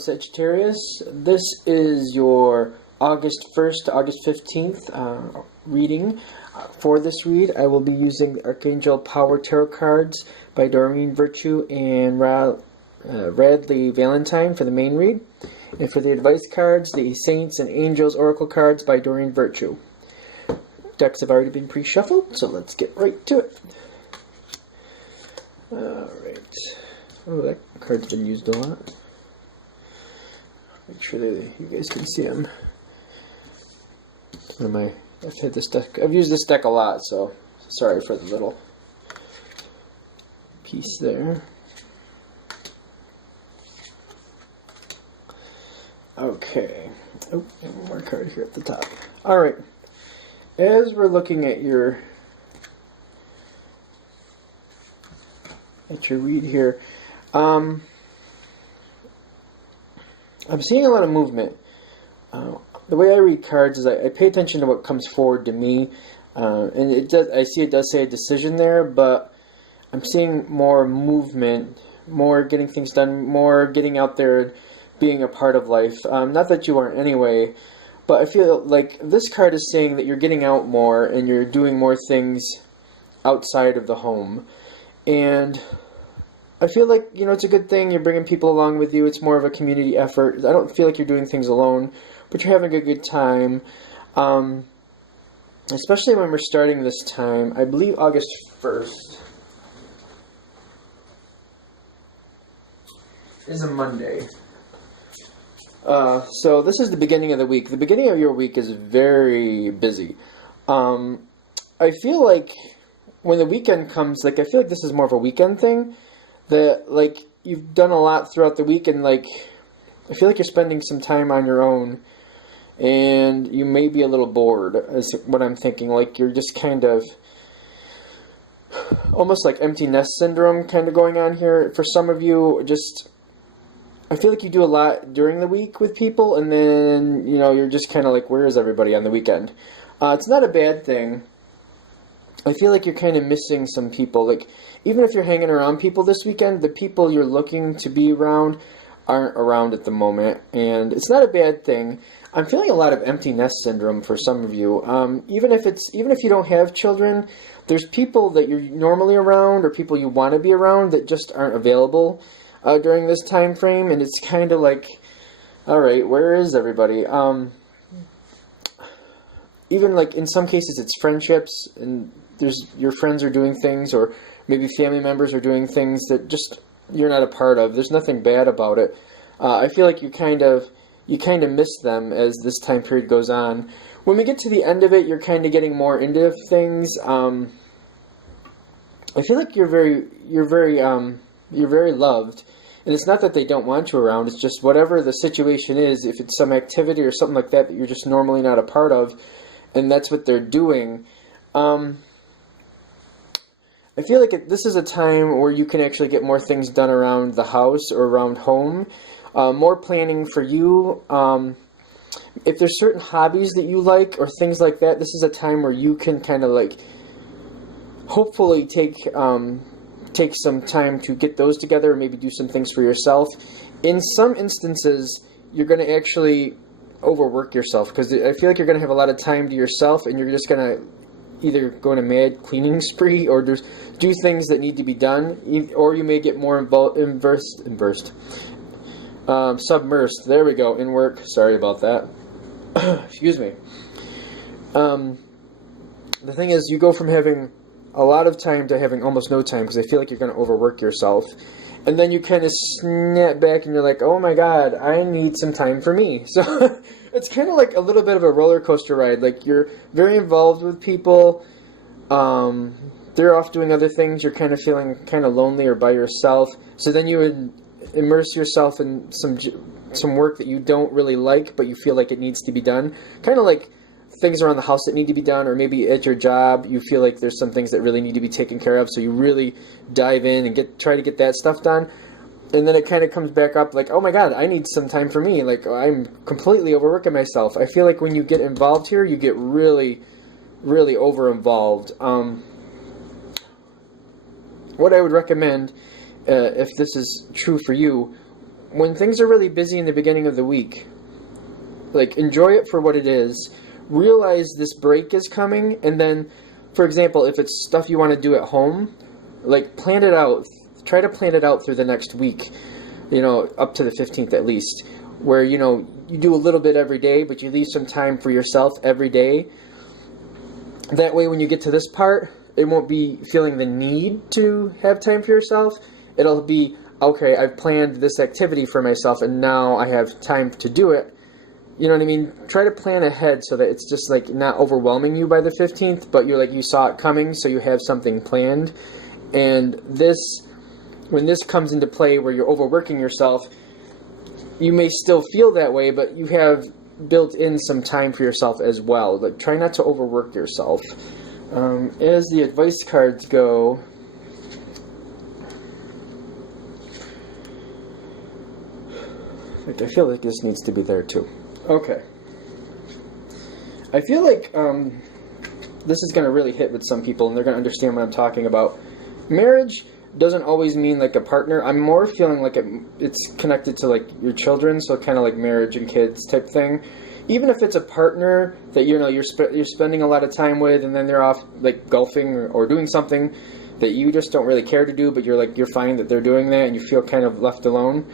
Sagittarius, this is your August 1st to August 15th reading. For this read, I will be using the Archangel Power Tarot cards by Doreen Virtue and Radley Valentine for the main read. And for the advice cards, the Saints and Angels Oracle cards by Doreen Virtue. Decks have already been pre-shuffled, so let's get right to it. Alright. Oh, that card's been used a lot. Make sure that you guys can see them. I've had this deck. I've used this deck a lot, so sorry for the little piece there. Okay. Oh, and one more card here at the top. Alright. As we're looking at your read here, I'm seeing a lot of movement. The way I read cards is I pay attention to what comes forward to me, and I see it does say a decision there, but I'm seeing more movement, more getting things done, more getting out there, being a part of life. Not that you aren't anyway, but I feel like this card is saying that you're getting out more and you're doing more things outside of the home. And I feel like, you know, it's a good thing. You're bringing people along with you. It's more of a community effort. I don't feel like you're doing things alone, but you're having a good time. Especially when we're starting this time. I believe August 1st is a Monday. So this is the beginning of the week. The beginning of your week is very busy. I feel like when the weekend comes, like I feel like this is more of a weekend thing. That like you've done a lot throughout the week, and like I feel like you're spending some time on your own, and you may be a little bored. Is what I'm thinking. Like you're just kind of almost like empty nest syndrome kind of going on here for some of you. Just I feel like you do a lot during the week with people, and then, you know, you're just kind of like, where is everybody on the weekend? It's not a bad thing. I feel like you're kind of missing some people. Like, even if you're hanging around people this weekend, the people you're looking to be around aren't around at the moment, and it's not a bad thing. I'm feeling a lot of empty nest syndrome for some of you. Even if you don't have children, there's people that you're normally around or people you want to be around that just aren't available during this time frame, and it's kind of like, all right, where is everybody? Even like in some cases it's friendships, and your friends are doing things, or maybe family members are doing things that just you're not a part of. There's nothing bad about it. I feel like you kind of miss them as this time period goes on. When we get to the end of it, you're kind of getting more into things. I feel like you're very loved, and it's not that they don't want you around. It's just whatever the situation is, if it's some activity or something like that you're just normally not a part of, and that's what they're doing. I feel like this is a time where you can actually get more things done around the house or around home. More planning for you. If there's certain hobbies that you like or things like that, this is a time where you can kind of like hopefully take some time to get those together, or maybe do some things for yourself. In some instances, you're going to actually overwork yourself, because I feel like you're going to have a lot of time to yourself, and you're just going to either go on a mad cleaning spree or just do things that need to be done, or you may get more submersed. There we go, in work. Sorry about that. Excuse me. The thing is, you go from having a lot of time to having almost no time, because I feel like you're going to overwork yourself. And then you kind of snap back and you're like, oh my god, I need some time for me. So it's kind of like a little bit of a roller coaster ride. Like you're very involved with people. They're off doing other things. You're kind of feeling kind of lonely or by yourself. So then you would immerse yourself in some work that you don't really like, but you feel like it needs to be done. Kind of like things around the house that need to be done, or maybe at your job you feel like there's some things that really need to be taken care of, so you really dive in and try to get that stuff done. And then it kind of comes back up like, oh my god, I need some time for me. Like, I'm completely overworking myself. I feel like when you get involved here, you get really, really over-involved. What I would recommend, if this is true for you, when things are really busy in the beginning of the week, like, enjoy it for what it is. Realize this break is coming, and then, for example, if it's stuff you want to do at home, like, plan it out. Try to plan it out through the next week, you know, up to the 15th at least, where, you know, you do a little bit every day, but you leave some time for yourself every day. That way, when you get to this part, it won't be feeling the need to have time for yourself. It'll be, okay, I've planned this activity for myself, and now I have time to do it. You know what I mean? Try to plan ahead so that it's just like not overwhelming you by the 15th, but you're like, you saw it coming, so you have something planned. And this, when this comes into play where you're overworking yourself, you may still feel that way, but you have built in some time for yourself as well. Like, try not to overwork yourself. As the advice cards go, I feel like this needs to be there too. Okay. I feel like this is going to really hit with some people, and they're going to understand what I'm talking about. Marriage doesn't always mean like a partner. I'm more feeling like it's connected to like your children, so kind of like marriage and kids type thing. Even if it's a partner that you're spending a lot of time with, and then they're off like golfing or doing something that you just don't really care to do, but you're fine that they're doing that, and you feel kind of left alone.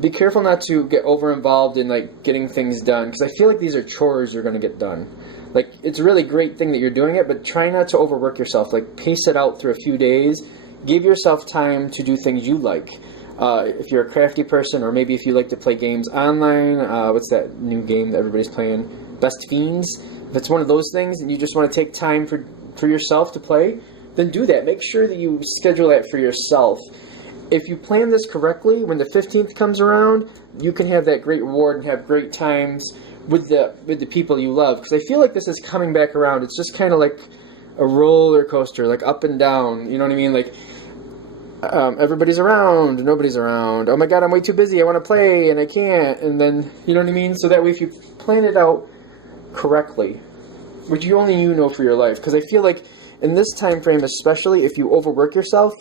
Be careful not to get over involved in like getting things done, because I feel like these are chores you're going to get done. Like, it's a really great thing that you're doing it, but try not to overwork yourself. Like, pace it out through a few days. Give yourself time to do things you like. If you're a crafty person, or maybe if you like to play games online, what's that new game that everybody's playing? Best Fiends? If it's one of those things and you just want to take time for yourself to play, then do that. Make sure that you schedule that for yourself. If you plan this correctly, when the 15th comes around, you can have that great reward and have great times with the people you love. Because I feel like this is coming back around. It's just kind of like a roller coaster, like up and down. You know what I mean? Like, everybody's around, nobody's around. Oh my God, I'm way too busy. I want to play and I can't. And then, you know what I mean? So that way, if you plan it out correctly, which only you know for your life. Because I feel like in this time frame, especially if you overwork yourself,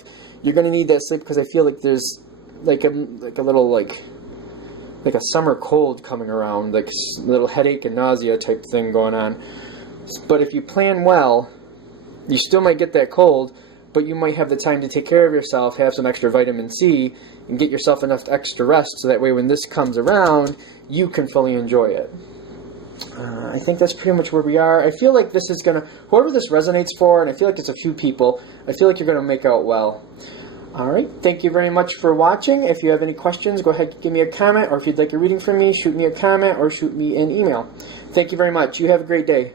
you're going to need that sleep, because I feel like there's like a little like a summer cold coming around, like a little headache and nausea type thing going on. But if you plan well, you still might get that cold, but you might have the time to take care of yourself, have some extra vitamin C, and get yourself enough extra rest, so that way when this comes around, you can fully enjoy it. I think that's pretty much where we are. I feel like this is going to, whoever this resonates for, and I feel like it's a few people, I feel like you're going to make out well. Alright, thank you very much for watching. If you have any questions, go ahead and give me a comment, or if you'd like a reading from me, shoot me a comment or shoot me an email. Thank you very much. You have a great day.